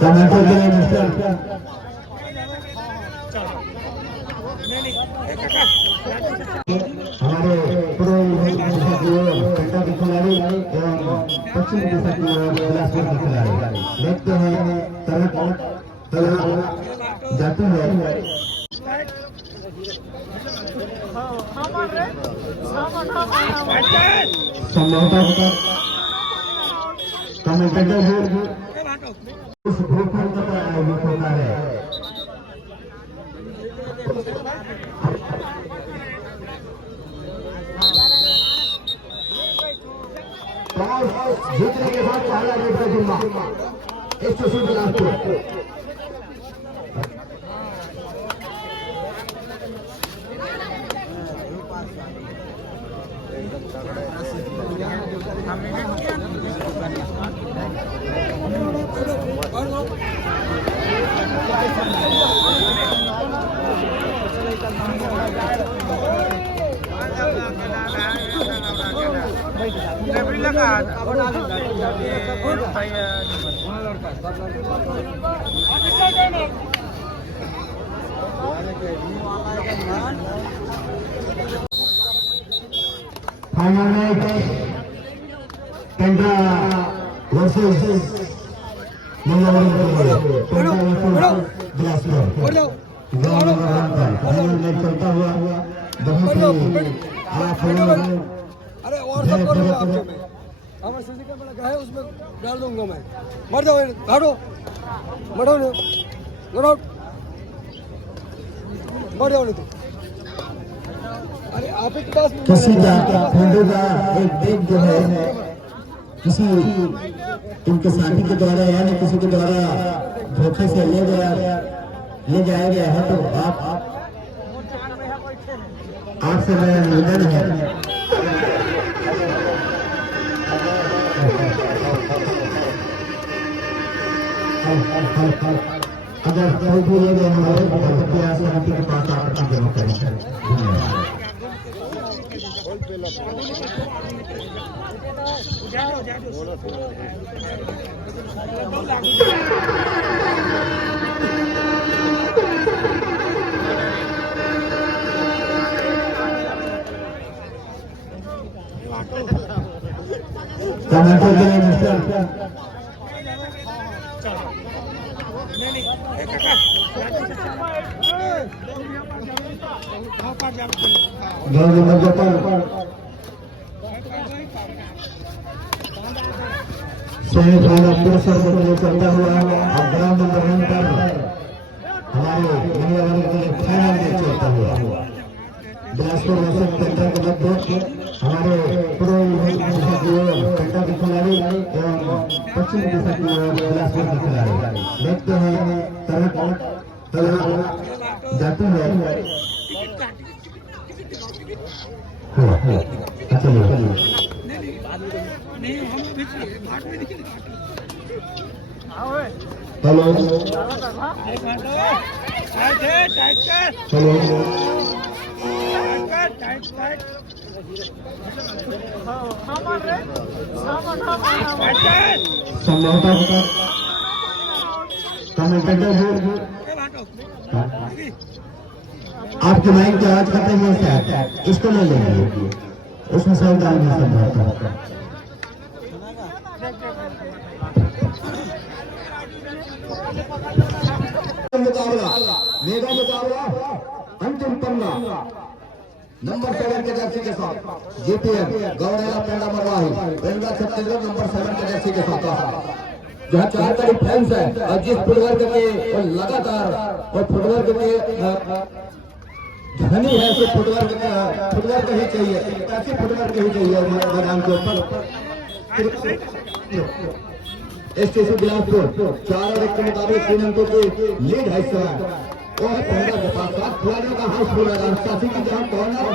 Commenter के लिए mister हमारे पूर्व दिशा की ओर पेटा के खिलाड़ी एवं पश्चिम दिशा की ओर बिलासपुर के खिलाड़ी देखते हैं तरह जाती है संभवतः कमेंटेटर उस भूखंड पर आयोजित होता है। जीतने के बाद पहला रेट का जिम्मा स्टेशन बिलासपुर। फाइनल में पेंटा वर्सेस फाइनल में चलता हुआ बहुत ही अरे और सब करूंगा आपको मैं। हमारे सीसी कैमरा लगा है उसमें डाल दूंगा मैं। मर जाओ काटो मरो लड़ो मर जाओ नहीं तो। अरे आप ही के पास किसी का एक देख जो है किसी इनके साथी के द्वारा यानी किसी के द्वारा धोखे से ले जाया गया है तो आपसे मेरा निवेदन है अगर कोई भी ले गए हमारे कृपया समिति के पास आप जमा करें। कमेंटर के लिए मिस्टर सेमीफाइनल पुरुषों को लिए चलता हुआ अब ग्राउंड नंबर 1 पर हमारे महिला वर्ग के लिए फाइनल में चलता हुआ बिलासपुर वर्सेस पेंटा के मध्य हमारे पूर्व दिशा की ओर पेंटा के खिलाड़ी एवं पश्चिम दिशा की ओर बिलासपुर के खिलाड़ी देखते हैं तरह जाती है। हेलो संभवतः कमेंटेटर आपके माइक की आवाज खत्म हो है इसको ले लेंगे उसमें सब डाल नहीं संभवतः मेगा मुकाबला अंतिम पन्ना नंबर 7 के जर्सी के साथ जीटीएम गौरेला पेंडा मरवाही पेंडा छत्तीसगढ़ नंबर 7 के जर्सी के साथ जहाँ 4 तारीख फैंस है और जिस फुटबॉल के लगातार और फुटबॉल के धनी है तो फुटबॉल का ही चाहिए ऐसी फुटबॉल का ही चाहिए मैदान के ऊपर। स्टेशन बिलासपुर 4 और 1 के मुताबिक 3 अंकों की लीड है इस समय और पेंडा के पास 7 खिलाड़ियों का हाउसफुल मैदान काशी की जहां कॉर्नर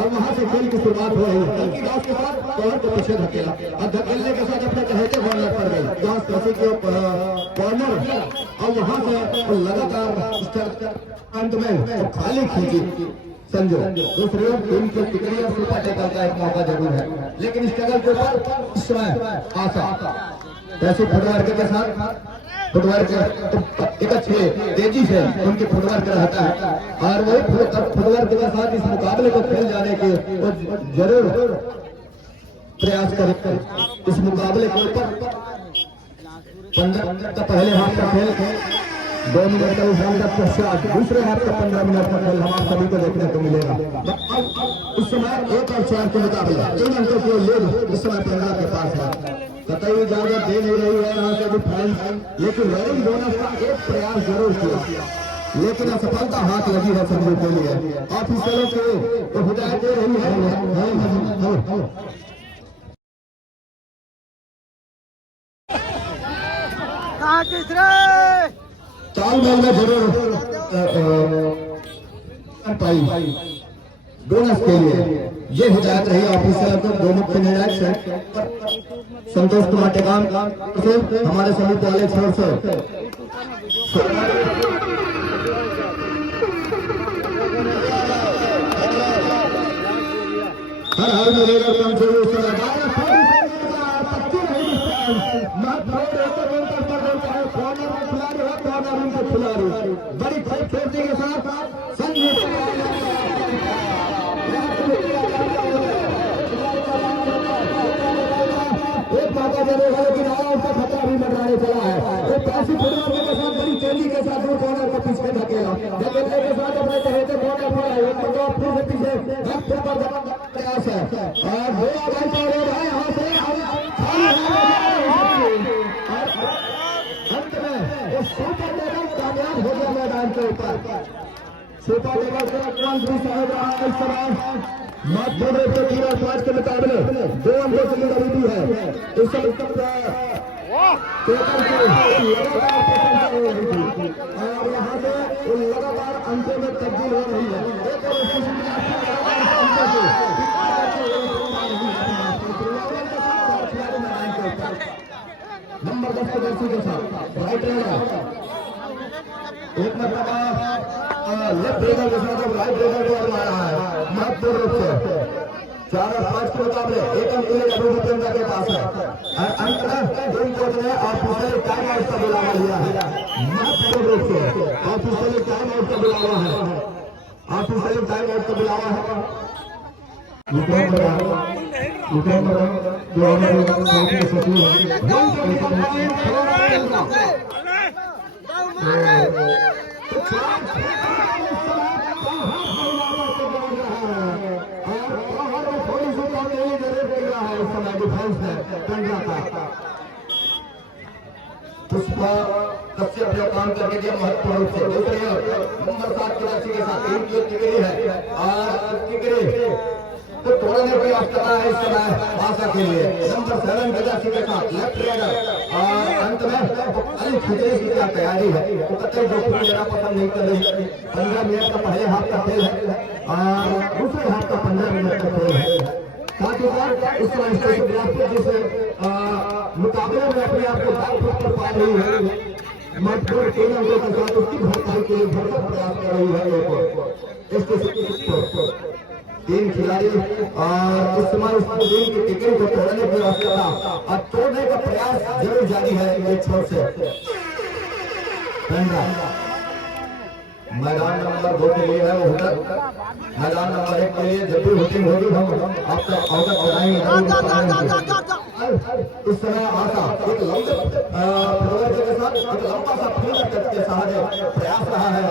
और वहां से खेल की शुरुआत हो रही है बल्कि दास के साथ कॉर्नर को पीछे धकेला और धकेलने के साथ अपने चहेते कॉर्नर पर गई जहां काशी के कॉर्नर और वहां से लगातार अंत में खाली खींची संजो दूसरी ओर टीम के टिकरी और सुपर टेकर का एक मौका जरूर है लेकिन स्ट्रगल के ऊपर इस समय आशा ऐसे फुटबॉल के साथ फुटवर्क एक अच्छे तेजी से उनके फुटवर्क रहता है और वही फुटवर्क के साथ इस मुकाबले को खेल जाने के वो जरूर प्रयास करें। इस मुकाबले के ऊपर 15 का पहले हाफ का खेल 2 मिनट का विश्राम का पश्चात दूसरे हाफ का 15 मिनट का खेल हम सभी को देखने को मिलेगा। इस समय 1 और 4 के मुकाबले 3 अंकों की लीड इस समय 15 के पास है। कतई इजाजत दे नहीं रही है यहाँ से डिफेंस, लेकिन रनिंग बोनस का एक प्रयास जरूर किया, लेकिन असफलता हाथ लगी है संजू के लिए। ऑफिसरों के तो हिदायत दे रही है तालमेल में जरूर पाई बोनस के लिए ये हिदायत रही ऑफिसर को। दो मुख्य निर्णायक संतोष कुमार टेकाम से हमारे समिति वाले छोर से हर हाल में लेकर कम से बड़ी खूबसूरती के साथ लेकिन उसका खतरा भी मंडराने चला है। वो पैसी फुटबॉल के साथ बड़ी तेजी के साथ वो कॉर्नर को पीछे धकेला, धकेलने के साथ अपने चहेते कॉर्नर पर आए तो फिर से पीछे पर प्रयास है और गोला भाई का रोड है यहाँ से अंत में वो सुपर टेबल कामयाब हो गया मैदान के ऊपर। सुपर टेबल का तुरंत भी समझ रहा है इस समय महत्वपूर्ण रूप से 3 और 5 के मुकाबले 2 अंकों की लीड है। इस समय और यहाँ से लगातार अंकों में तब्दील हो रही है। नंबर 10 के जर्सी के साथ राइट एक मरतबा लेफ्ट रेडर के साथ राइट रेडर को मार रहा है महत्वपूर्ण रूप से 4 और 5 के मुकाबले 1 अंक के लिए अभिनेता के पास है और अंत में टीम कोच ने ऑफिशियल टाइम आउट का बुलावा लिया है। महत्वपूर्ण रूप से ऑफिशियल टाइम आउट का बुलावा है, ऑफिशियल टाइम आउट का बुलावा है। जो हमारे सचिव पुष्पा सबसे अपना काम करके दिया महत्वपूर्ण रूप से। दूसरे नंबर 7 के राशि के साथ एक जो टिकरी है और टिकरी तो तोड़ने की आवश्यकता है इस समय आशा के लिए। नंबर 7 के राशि के साथ लेफ्ट रेडर और अंत में अली खिचड़ी की क्या तैयारी है तो कतई जोखिम लेना पसंद नहीं कर रही। 15 मिनट का पहले हाफ का खेल है और दूसरे हाफ का 15 मिनट का खेल है। साथ ही साथ इस समय स्टेशन बिलासपुर जिस मुकाबले में अपने आप को दाव पर पा रही है महत्वपूर्ण 3 अंकों के साथ उसकी भरपाई के लिए भरसक प्रयास कर रही है। स्टेशन 3 खिलाड़ी और इस समय उस टीम की टिकट को तोड़ने की आवश्यकता और तोड़ने का प्रयास जरूर जारी है एक छोर से। मैदान नंबर 2 के लिए है वो हुटर, मैदान नंबर 1 के लिए जब भी हुटिंग होगी हम आपको अवगत कराएंगे। इस समय आशा एक लंबे के साथ एक लंबा सा फील्ड के सहारे प्रयास रहा है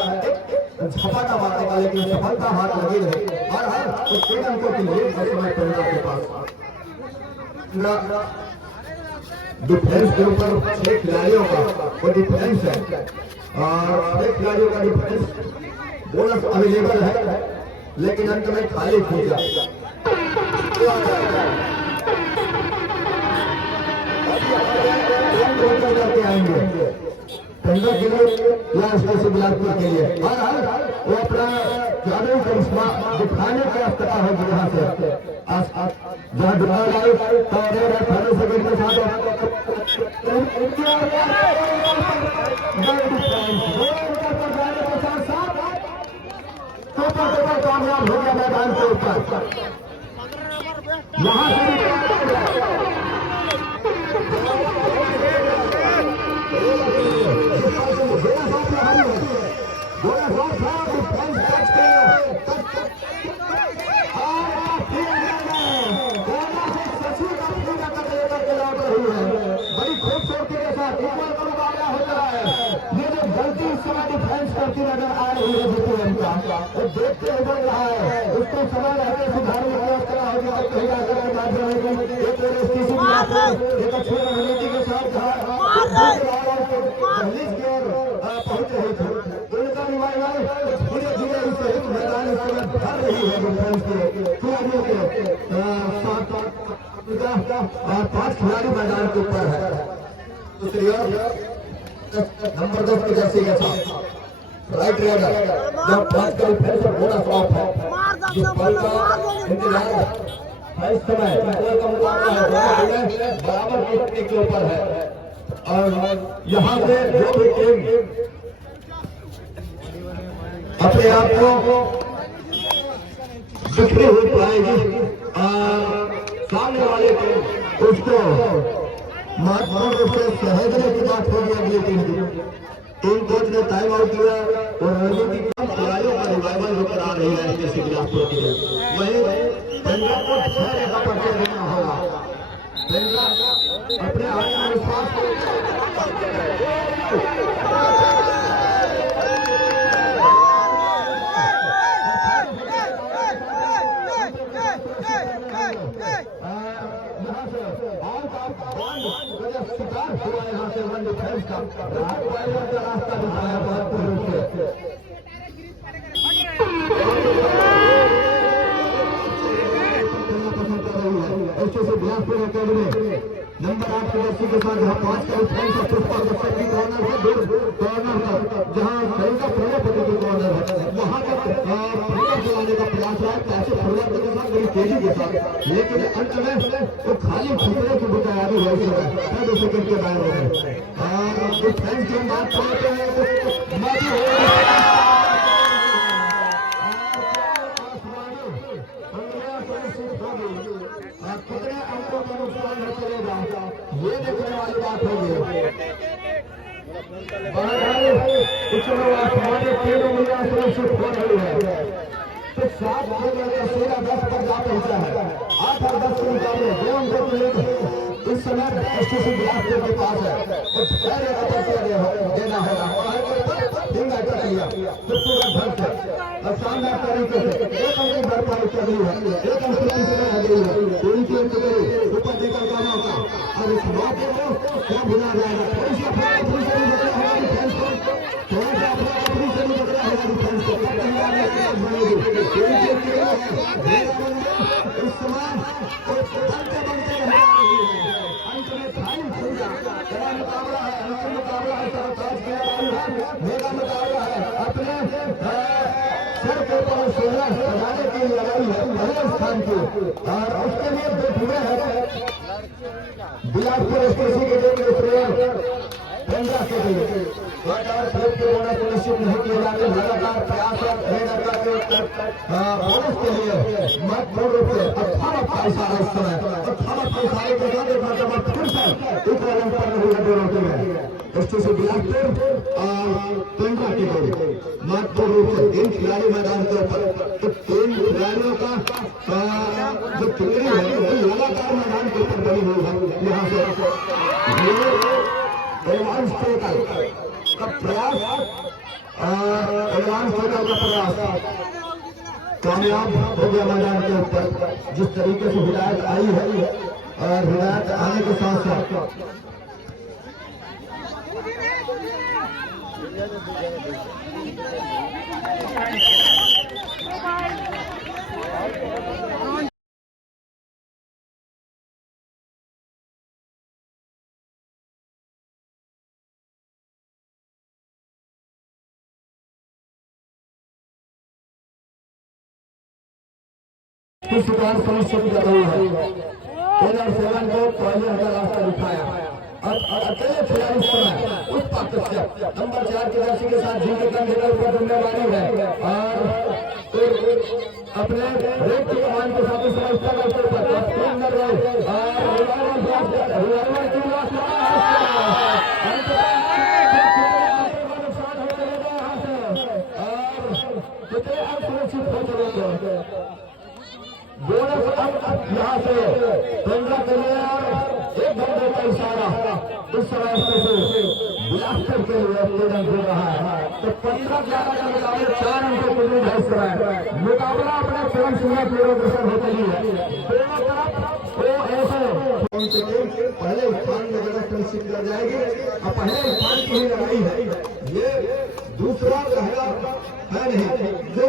झपाटा मारने का, लेकिन सफलता हाथ लगी रही और हर 3 अंकों की लीड इस समय पंजाब के पास। डिफेंस के ऊपर 6 खिलाड़ियों का वो डिफेंस है और 6 खिलाड़ियों का डिफेंस बोनस अवेलेबल है, लेकिन अंत में खाली खींचा करके आएंगे 15 किलो या स्टेशन बिलासपुर के लिए और वो अपना जादू करिश्मा दिखाने की आवश्यकता है। यहाँ से जहाँ दुकान आई तो 18 सेकंड के साथ कामयाब हो गया मैदान के ऊपर। यहाँ से करती नजर आ रही है बीसीएम का, वो देखते हुए बढ़ रहा है, उसको समय रहते सुधारने का खड़ा हो गया। कहीं जाकर एक अच्छी रणनीति के साथ दहलीज की ओर पहुंच रही थी। उनका रिवाइवल धीरे धीरे इस मैदान में भर रही है डिफेंस के खिलाड़ियों के साथ और 5 खिलाड़ी मैदान के ऊपर है। दूसरी ओर नंबर 10 के जर्सी के साथ राइट रेडर जब 5 का डिफेंस थोड़ा सॉफ्ट है, जिस बल का इंतजार इस समय का मुकाबला है बराबर के ऊपर है। और यहाँ से जो भी टीम अपने आप को बिखरी हुई पाएगी, सामने वाले टीम उसको महत्वपूर्ण रूप से सहेजने की बात होगी। अगली टीम की टीम कोच ने टाइम आउट किया और रणनीति खिलाड़ियों का रिवाइवल होकर आ रही है जैसे बिलासपुर की टीम। वहीं पंजाब को 6 का परिचय देना होगा। अपने आत्मविश्वास शिकार हुआ यहाँ से वन डिफेंस का रास्ता दिखाया बहुत रूप से। बिलासपुर अकेडमी नंबर 8 की जर्सी के साथ जहाँ 5 का डिफेंस है, पुष्पा दर्शक की कॉर्नर से दूर कॉर्नर तक जहाँ सरिता प्रजापति की कॉर्नर है वहाँ तक चलाने का प्रयास रहा कैसे प्रजापति के साथ बड़ी तेजी के साथ, लेकिन अंत में वो खाली खतरे की तैयारी है 2 सेकंड के बाद डिफेंस की बात करते हैं। कितने अंकों का नुकसान न चलेगा ये देखने वाली बात होगी। सुरक्षित हो रही है तो 7 16 10 पर जा पहुंचा है। 8 और 10 के मुकाबले 2 अंकों की लीड इस समय स्टेशन बिलासपुर के पास है और देना होगा शानदार तरीके से 1 अंक की भरपाई कर रही है, 1 अंक की गई है उनकी ऊपर देकर जाना होगा। और इस मौके को क्या भुला जाएगा, थोड़ी सी अपनी से भी बदला होगा डिफेंस को, थोड़ा सा अपनी से भी बदला होगा डिफेंस को इस समय बनते बनते अंत में फाइनल बड़ा मुकाबला है, अंतिम मुकाबला है, मेरा मुकाबला है। अपने सर के ऊपर सोना सजाने की लड़ाई है पहले स्थान की और उसके लिए 2 टीमें हैं। बिलासपुर स्टेशन के लिए प्लेयर 15 के लिए बोनस निश्चित नहीं किए जाते, लगातार प्रयास बोनस के लिए महत्वपूर्ण रूप से 18 का इशारा इस समय 18 के इशारे के साथ एक मतलब फिर से एक रन पर नहीं है दोनों टीमें स्टेशन बिलासपुर और 15 की जोड़ी। महत्वपूर्ण रूप से 3 खिलाड़ी मैदान के ऊपर तो 3 खिलाड़ियों का जो टुकड़ी है वो लगातार मैदान के ऊपर बनी हुई है। यहाँ से एडवांस टोटल का प्रयास कामयाब हो गया मैदान के ऊपर। जिस तरीके से हिदायत आई है और हिदायत आने के साथ साथ शिकार सुनिश्चित कर रही है। 7 को पहले हमें रास्ता दिखाया, अब अकेले खिलाड़ी समय उस पात्र से नंबर 4 की जर्सी के साथ जिनके कंधे के ऊपर जिम्मेवारी है और अपने रेड की कमान के साथ इस रास्ता का उसके ऊपर कर रहे सुरक्षित हो चले बोनस यहाँ से 15 के लिए 1 घंटे का इशारा इस समय बिलासपुर के लिए मैदान हो रहा है। तो 15-11 का मुकाबले 4 अंकों के लिए इस समय मुकाबला अपने चरम सीमा की ओर अग्रसर होते ही है। दोनों तरफ वो ऐसे पहले स्थान में जगह सुनिश्चित कर जाएगी और पहले स्थान की ही लड़ाई है। ये दूसरा पहला है नहीं, जो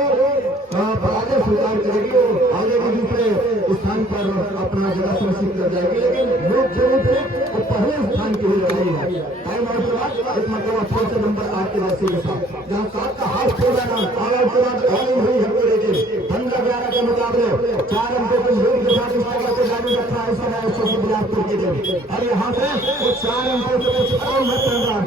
पराजय स्वीकार करेगी वो आगे भी दूसरे स्थान पर अपना जगह सुनिश्चित कर जाएगी। लेकिन मुख्य रूप से वो पहले स्थान की ही लड़ाई है। टाइम आउट के बाद एक मतलब 4 नंबर 8 के राशि के साथ जहाँ 7 का हाथ हो जाना ऑल आउट के बाद ऑल हुई है। 15-11 के मुकाबले 4 अंकों के लीड के साथ इस जगह को जारी रखा है इस समय बिलासपुर के लिए। और यहाँ से वो 4 अंकों से कुछ और मत चल रहा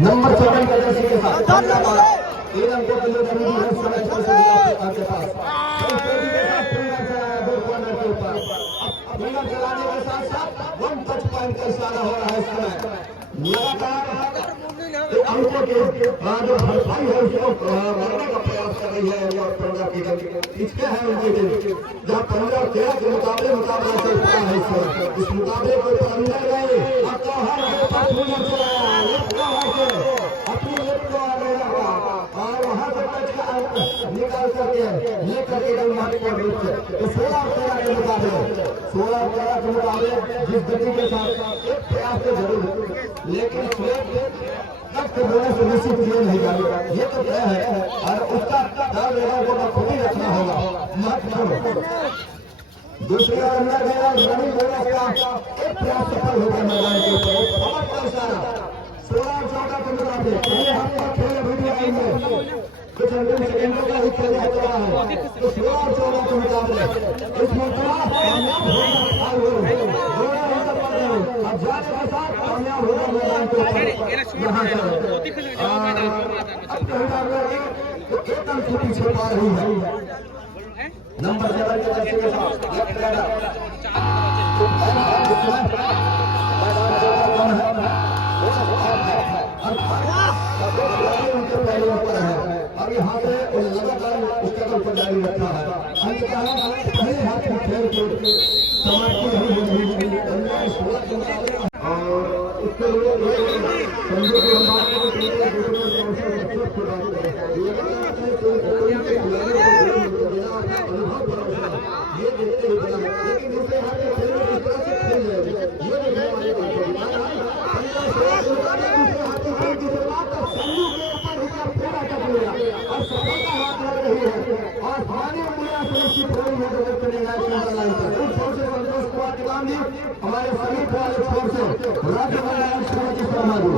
नंबर 7 का जर्सी के साथ 3 अंकों के लिए के पास चलाने के साथ साथ 1 टच पॉइंट का इशारा हो रहा है इस समय। लगातार अंकों के जो भरपाई है उसको मारने का प्रयास कर रही है और 15 की टीम इसके है उनकी टीम जहाँ 15-13 के मुकाबला चल रहा है इस मुकाबले को अंदर गए अपनी लेफ्ट को आगे रखा और वहां से टच का निकाल करके लेकर के गई महत्वपूर्ण रूप से। तो 16-13 के मुकाबले जिस गति के साथ एक प्रयास तो जरूर लेकिन होने से निश्चित किए नहीं जाएगा ये तो तय है और उसका खुद ही रखना होगा महत्वपूर्ण। दूसरी ओर अंदर गया रनिंग बोनस का एक प्रयास सफल हो गया मैदान के ऊपर बहुत का इशारा 16-14 के मुकाबले पहले हम का खेल वीडियो गेम में कुछ अंतिम सेकंडों का ही खेल हो रहा है। तो 16-14 के मुकाबले इस मुकाबला कामयाब अब जाने के साथ कामयाब होगा मैदान के ऊपर यहाँ से एकदम से पीछे पा रही है नंबर 7 के जर्सी के साथ अब यहाँ से लगातार स्ट्रगल को जारी रखा है। पहले हाथ में खेल के समाप्ति और उसके लिए संजय की ये देखते हुए लेकिन दूसरे हाथ में खेल इस तरह से खेल रहे और सफलता हाथ लग रही है और भारी उंगलियां सुनिश्चित हो रही है तो चलेगा संतोष कुमार गांधी हमारे समीप वाले छोर से राज्य मंडल श्रीमती शर्मा जी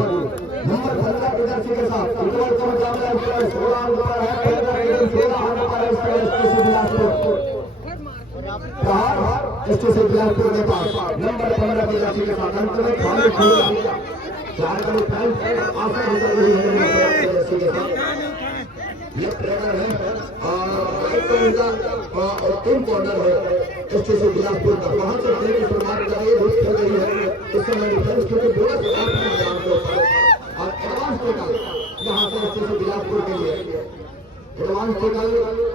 नंबर 15 के जर्सी के साथ फुटबॉल का मुकाबला 16 नंबर है 16 नंबर स्टेशन बिलासपुर के पास नंबर 15 के जर्सी के साथ अंत में खाली खेला 4 बड़े फैंस आशा निकल रही है जर्सी के साथ ये ट्रेनर है और टीम कॉर्नर है स्टेशन बिलासपुर का वहां से खेल की शुरुआत कर रही है खेल रही है इस समय डिफेंस क्योंकि बोनस और एडवांस टोटल यहाँ से स्टेशन बिलासपुर के लिए एडवांस टोटल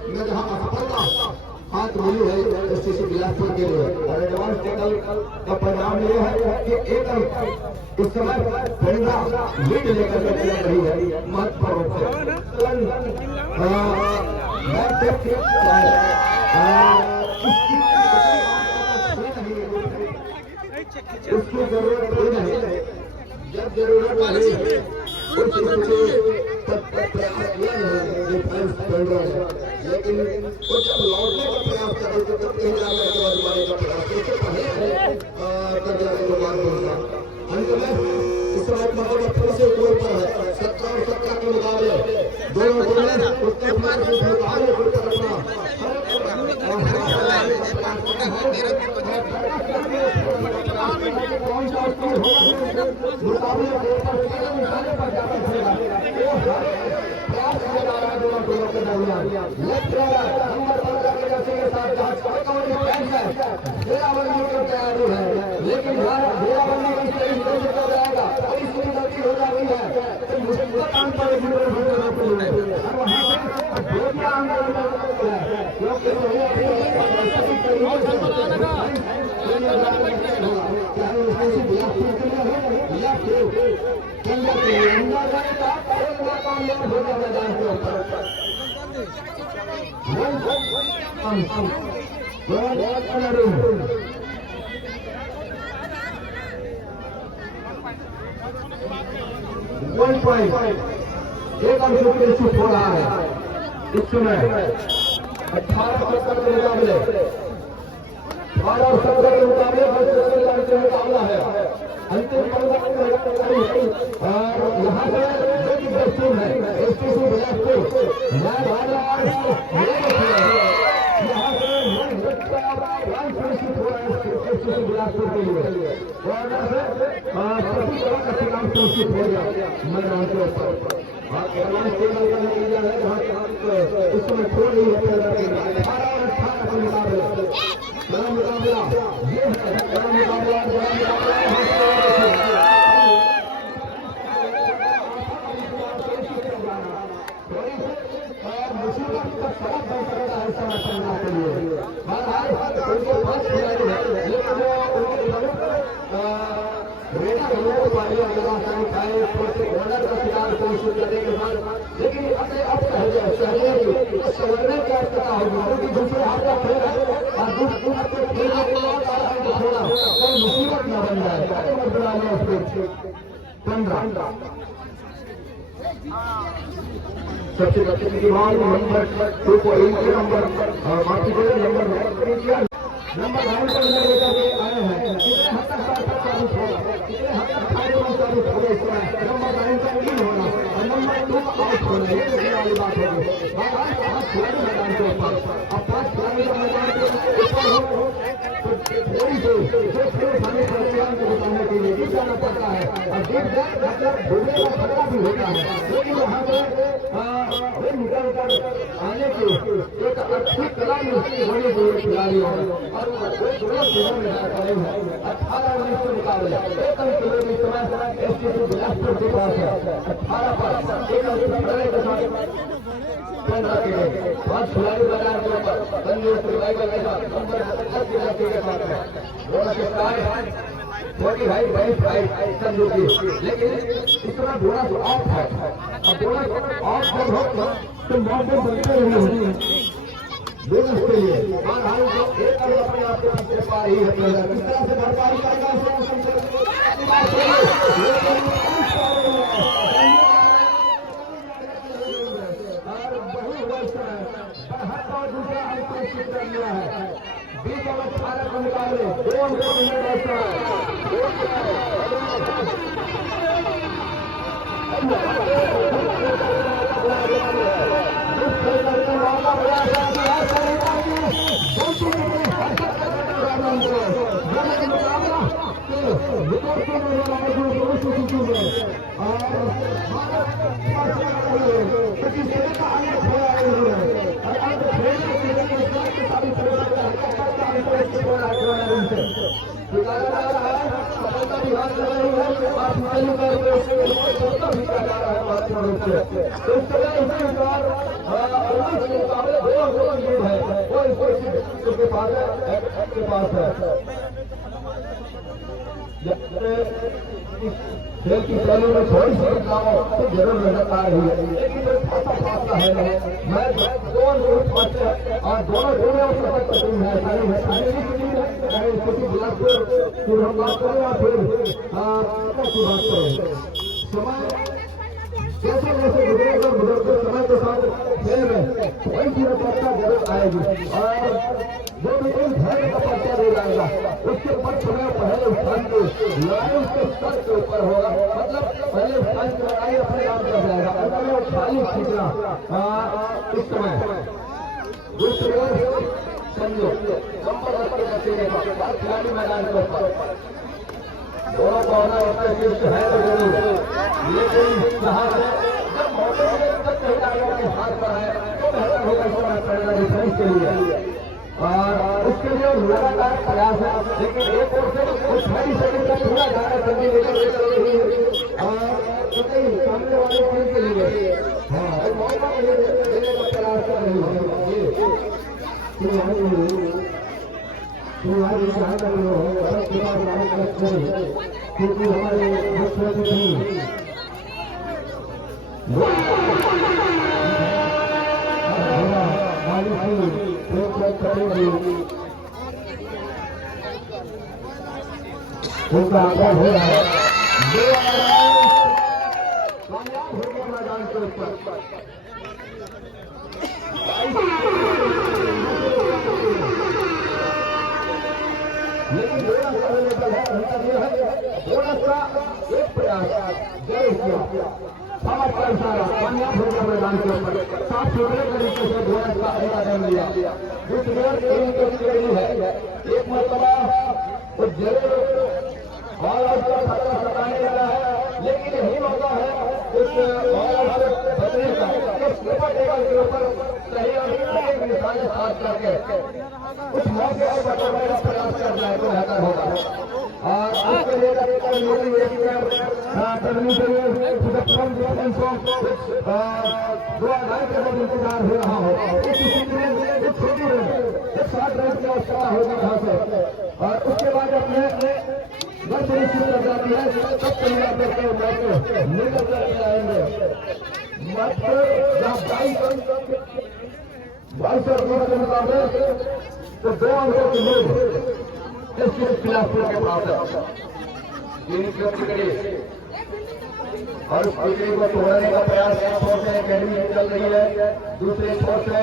में जहाँ असफलता हाथ मिली है स्टेशन बिलासपुर के लिए और एडवांस टोटल का परिणाम ये है कि एक इस समय 15 लीड लेकर के चल रही है महत्वपूर्ण रूप से उसकी जरूरत ही नहीं जब जरूरत नहीं प्रयास किया लेकिन कुछ लौटने का प्रयास कर अंत में इस समय मतलब फिर से गोल पर है 17 और 17 के मुकाबले दोनों लेकिन हो जाएगा हो जाती है तो मुझे 15 के अंदर गए तो खेलना कामयाब हो गया मैदान के ऊपर। वन पॉइंट एक अंक के शूट हो रहा है इस समय 18-17 के मुकाबले 18-17 के मुकाबले 10 के मुकाबला है अंतिम और यहाँ पे जो कि बेहतरीन है एसटीसी बिलासपुर यहाँ से बिलासपुर के लिए सभी तरह का चुनाव सुनिश्चित हो गया मैदान के ऊपर। इस समय छोड़ रही है 18 और 18 का मुकाबला बड़ा मुकाबला ये है बड़ा मुकाबला मुसीबत का सबक बन सकता है ऐसा करने के लिए। उनके पास खिलाड़ी है लेकिन वो रेडा घंटे पानी खाए ऑर्डर का शिकार कोशिश करने के बाद लेकिन अपने अब चाहिए संवरने की आवश्यकता होगी क्योंकि दूसरे हाथ का खेल है और दूसरे खेल थोड़ा कोई मुसीबत न बन जाए। 15 सबसे बच्चे की बात नंबर 2 को नंबर बाकी को नंबर नंबर 9 पर लेकर के आए हैं कितने हद तक चालू होगा कितने हद तक फायदेमंद चालू होगा इस समय नंबर 9 का इन होना और नंबर 2 आउट होना ये देखने वाली बात होगी। पांच खिलाड़ी मैदान के ऊपर अब 5 खिलाड़ी का मैदान के ऊपर हो थोड़ी सी जो खेल खाने परिणाम को बताने के लिए जीत जाना पड़ता है और जीत जाए मतलब भूलने का खतरा भी होता है लेकिन वहाँ पे निकल कर आने की एक अच्छी कला होने चाहिए खिलाड़ियों और 18-19 के मुकाबले 1 अंक इस समय एसटीसी बिलासपुर के पास है 18 पर 1 अंक के साथ 15 के 5 खिलाड़ी मैदान के ऊपर तंदुरुस्त रिवाइवल के साथ नंबर 10 के साथ है दोनों के साथ छोटी भाई बड़ी भाई संजू की लेकिन इस तरह बोनस ऑफ है अब बोनस ऑफ जब हो तो मौके बनते रहे बोनस के लिए और जो एक अपने आप के पीछे पा रही है किस तरह से भरपाई करेगा दूसरा अंक निश्चित कर लिया है 20 और 18 के मुकाबले 2 अंक खेल की शैली में थोड़ी सी बदलाव तो जरूर नजर आ रही है लेकिन फासला है मैं दोनों और दोनों टीम है शारीरिक टीम है चाहे स्थिति बिलासपुर की हम बात करें या फिर की बात करें समय जैसे जैसे गुजरते समय के साथ खेल में वही सी रचना जरूर आएगी और जो भी टीम धैर्य का पर्चा दे जाएगा उसके पक्ष में पहले स्थान को लड़ाई उसके स्तर के ऊपर होगा मतलब पहले स्थान की लड़ाई अपने आप कर जाएगा अंत में खाली खींचना इस समय दूसरे संयोग नंबर 10 खिलाड़ी मैदान के ऊपर दोनों को होना होता है है तो जरूर लेकिन जहाँ से जब मौके तक कहीं आगे हाथ पर है तो बेहतर होगा इसका पहला डिफेंस के लिए और उसके लिए लगातार प्रयास है लेकिन एक ओर से कुछ 20 सेकंड तक पूरा धारा करने और सामने वाले टीम के लिए मौका देने का प्रयास कर रही है क्योंकि हमारे मुख्य अतिथि उनका आग्रह हो रहा है कामयाब हो गया मैदान के ऊपर। लेकिन एक प्रयास समझ का इशारा कामयाब हो गया मैदान के ऊपर। साफ सुथरे तरीके से घोड़ा का आयोजन लिया। है एक मरतबा वो जरूर और खतरा सताने लगा है, लेकिन यही मौका है उस बचने का सुपर टेबल के ऊपर सही और निशान साफ करके उस मौके को बचाने का प्रयास करना है तो बेहतर होगा। और उसके लिए करनी चाहिए दो आधार के बाद इंतजार हो रहा हो। इस स्थिति में छोटी एक 60 रन की आवश्यकता होगी यहाँ से, और उसके बाद अपने घर सुनिश्चित कर जाती है सब तैयार करके मैच निकल करके आएंगे। मैच जहाँ 22 रनों के मुकाबले तो 2 अंकों की लीड एसके बिलासपुर के पास है। और विकेट को तोड़ने का प्रयास एक छोर से अकेडमी चल रही है, दूसरे छोर से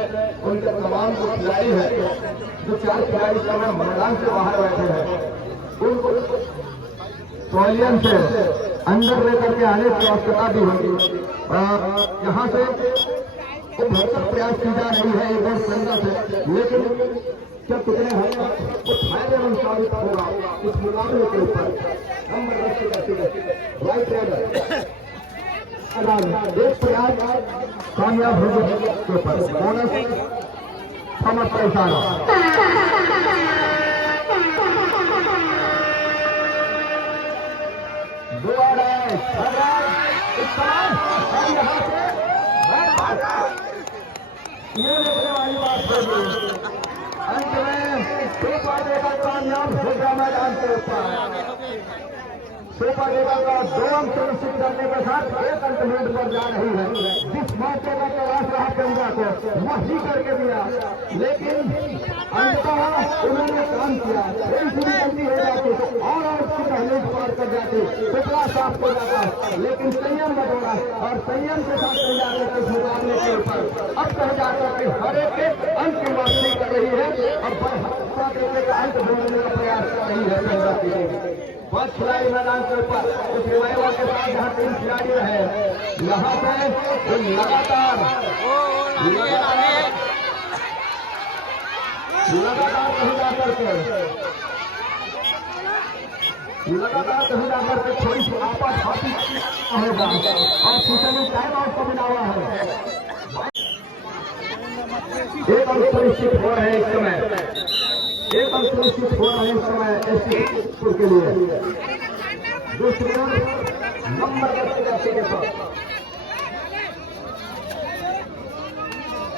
उनके तमाम जो खिलाड़ी है, जो 4 खिलाड़ी समय मैदान से बाहर बैठे हैं, उनको पवेलियन से अंदर लेकर के आने की आवश्यकता भी होगी। यहाँ से भरसक प्रयास की जा रही है एक और संघ से, लेकिन जब कितने तो फायदेमंद साबित होगा इस मुकाबले के ऊपर। एक प्रयास कामयाब हो के ऊपर बोनस समझ का इशारा। ये देखने वाली बात होगी अंत में सुपर टेबल कामयाब हो गया मैदान के ऊपर। सुपर टेबल का 2 अंक सुनिश्चित करने के साथ 1 अंक लीड पर जा रही है। जिस मौके का प्रयास रहा गंगा को वही करके दिया, लेकिन अंततः उन्होंने काम किया। थोड़ी सी गलती हो जाती तो और उसकी पहले पार कर जाती, टुकड़ा साफ हो जाता, लेकिन संयम न दौड़ा और संयम के साथ तैयार होकर इस मुकाबले के ऊपर अब कह जाकर के हर एक के अंक की वापसी कर रही है और बढ़ा देने का अंक ढूंढने का प्रयास कर रही है गंगा की। 5 खिलाड़ी मैदान के ऊपर उस रिवाइवल के साथ जहाँ 3 खिलाड़ी रहे, यहाँ पे लगातार कहीं जाकर के थोड़ी सी आपस होगा और सूचना टाइम आउट को मिला हुआ है। एक अंक सुनिश्चित हो रहे हैं इस समय, एक अंक सुनिश्चित हो रहे हैं इस समय एसपी के लिए। दूसरी ओर नंबर के साथ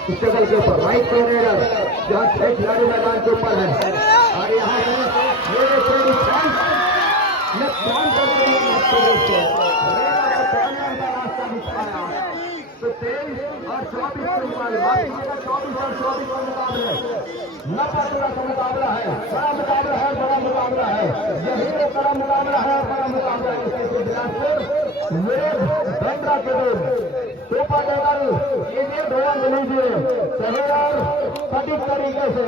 स्ट्रगल के ऊपर राइट कॉर्नर जहाँ 6 खिलाड़ी मैदान के ऊपर है और यहाँ मेरे रास्ता दिखाया तो 23 और 24 के मुकाबले 24 और 24 का मुकाबले न पात्रता का मुकाबला है, बड़ा मुकाबला है, बड़ा मुकाबला है, यही एक बड़ा मुकाबला है, बड़ा मुकाबला है। बिलासपुर मेरे बंद्रा के लोग सुपर टेबल ये ढोल लीजिए सही और सटीक तरीके से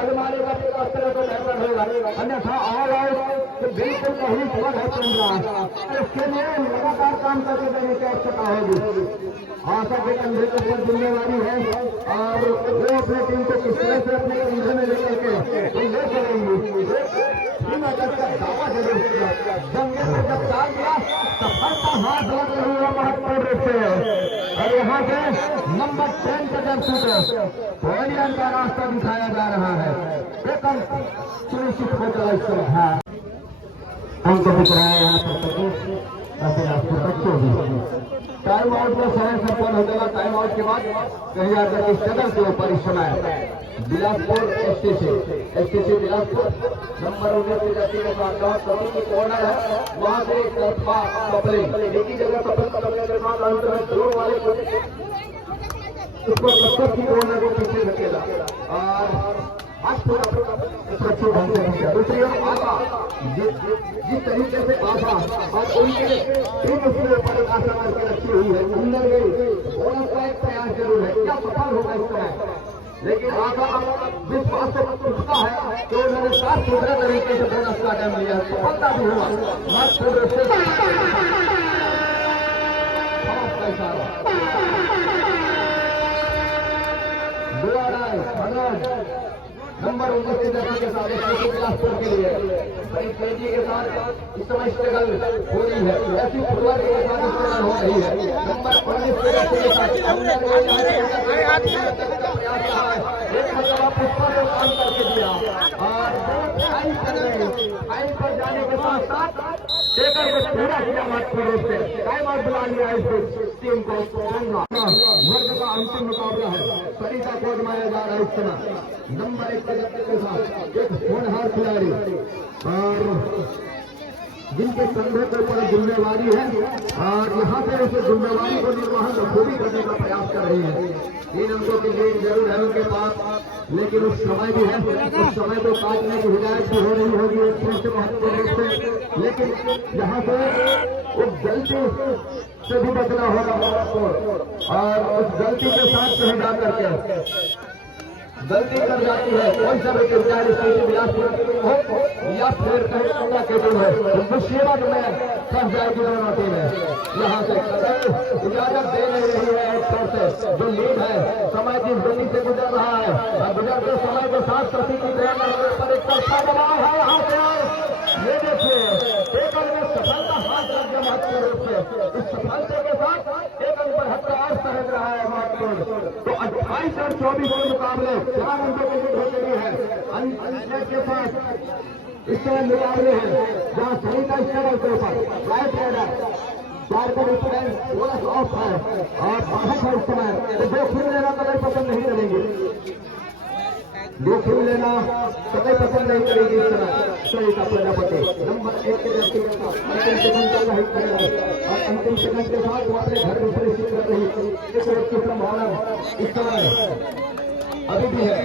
आजमाने का प्रयास करें तो बेहतर होगा, अन्यथा ऑल आउट तो बिल्कुल नहीं समझ है चल रहा। इसके लिए लगातार काम करके देने की आवश्यकता होगी। आशा के कंधे के ऊपर जिम्मेवारी है और वो अपने टीम को किस तरह से अपने कंधे में लेकर के ले चलेंगे। दावा जरूर किया, दंगे में जब डाल दिया सफलता हाथ लग रही है महत्वपूर्ण रूप से। और यहाँ से नंबर 10 का जर्सी पवेलियन का रास्ता दिखाया जा रहा है। एक अंक सुनिश्चित हो चला इस समय है अंक दिख रहा है यहाँ पर 25 और बिलासपुर 24। टाइम आउट में समय संपन्न हो जाएगा। टाइम आउट के बाद कहीं जाकर के सदन के ऊपर इस समय बिलासपुर एसटीसी बिलासपुर नंबर 19 के साथ कबड्डी की कॉर्नर है, वहां से एक तरफा कपलिंग, एक ही जगह कपलिंग के साथ अंतर में जोड़ वाले उसको दस्तक की कॉर्नर को पीछे धकेला और सुरक्षित ढंग से दूसरी ओर आशा जिस तरीके से आशा और उनके टीम उसके ऊपर आशा करके रखी हुई है, अंदर गई बोनस का एक प्रयास जरूर है, क्या सफल होगा इस समय। लेकिन आशा जिस बात से पूछता है कि उन्होंने साफ सुथरे तरीके से बोनस का टाइम लिया, सफलता भी हुआ नंबर 19 के साथ बिलासपुर के लिए बड़ी तेजी के साथ इस समय स्ट्रगल हो रही है, ऐसी फुटबॉल के साथ स्ट्रगल हो रही है। नंबर 19 के साथ एक मतलब पुष्पा को काम करके दिया और फाइल पर जाने के साथ साथ टेकर को पूरा किया महत्वपूर्ण रूप से टाइम आउट बुला लिया इस टीम को। वर्ग का अंतिम मुकाबला है, सरिता कोड माया जा रहा है इस समय नंबर 1 के साथ एक होनहार खिलाड़ी और जिनके संघों के ऊपर जिम्मेवारी है और यहाँ पे उस जिम्मेवारी को निर्वहन बखूबी करने का प्रयास कर रही है। 3 अंकों की लीड जरूर है उनके पास, लेकिन उस समय भी है, उस समय को काटने की हिदायत भी हो रही होगी एक तरह से महत्वपूर्ण रूप से, लेकिन यहाँ से उस गलती से भी बचना होगा और उस गलती के साथ कहीं जा करके गलती कर जाती है कोई सा भी बिलासपुर हो या फिर कहीं के दिन हो मुसीबत में फंस जाएगी दोनों टीमें। यहाँ से इजाजत दे नहीं रही है एक तौर से जो लीड है, समय जिस गति से गुजर रहा है और गुजरते समय के साथ प्रति की पर एक तरफा दबाव है। यहाँ से ये देखिए एक अंक में सफलता हाथ लग गया महत्वपूर्ण रूप से, इस सफलता के साथ एक अंक पर 78 सहज रहा है महत्वपूर्ण। तो 28 और 24 के मुकाबले 4 अंकों की लीड हो गई है अंक के साथ इस समय मुकाबले हैं जहाँ सरिता स्ट्रगल के ऊपर राइट राइडर 4 का डिफरेंस बोनस ऑफ है और बाहर है इस समय। तो 2 फिल्म लेना कभी पसंद नहीं करेंगे, 2 फिल्म लेना कभी पसंद नहीं करेगी इस समय सरिता प्रजापति नंबर 1 के व्यक्ति के साथ अंतिम सेकंड चल रही है और अंतिम सेकंड के साथ वो अपने घर में सुरक्षित कर रही है। इस व्यक्ति की संभावना इस समय अभी भी है।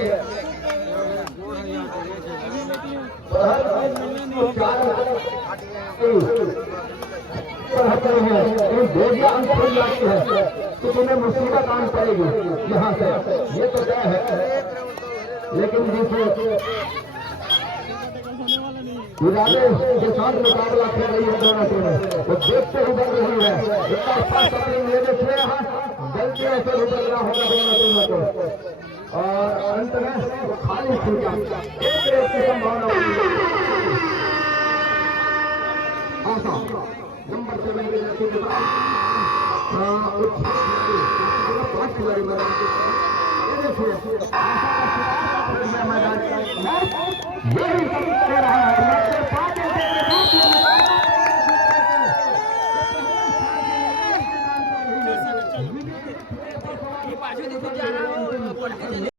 तो तुम्हें मुसीबत आनी पड़ेगी यहाँ से, ये तो तय है। लेकिन दूसरे इरादे के साथ मुकाबला खेल रही है दोनों टीमें, वो देखते हुए बढ़ रही है। इतना खास अपनी ये देखिए यहाँ गलतियों से गुजरना होगा दोनों टीमों को और अंत में खाली छूटा एक की संभावना आशा नंबर 7 के लड़के के बाद 5 खिलाड़ी मैदान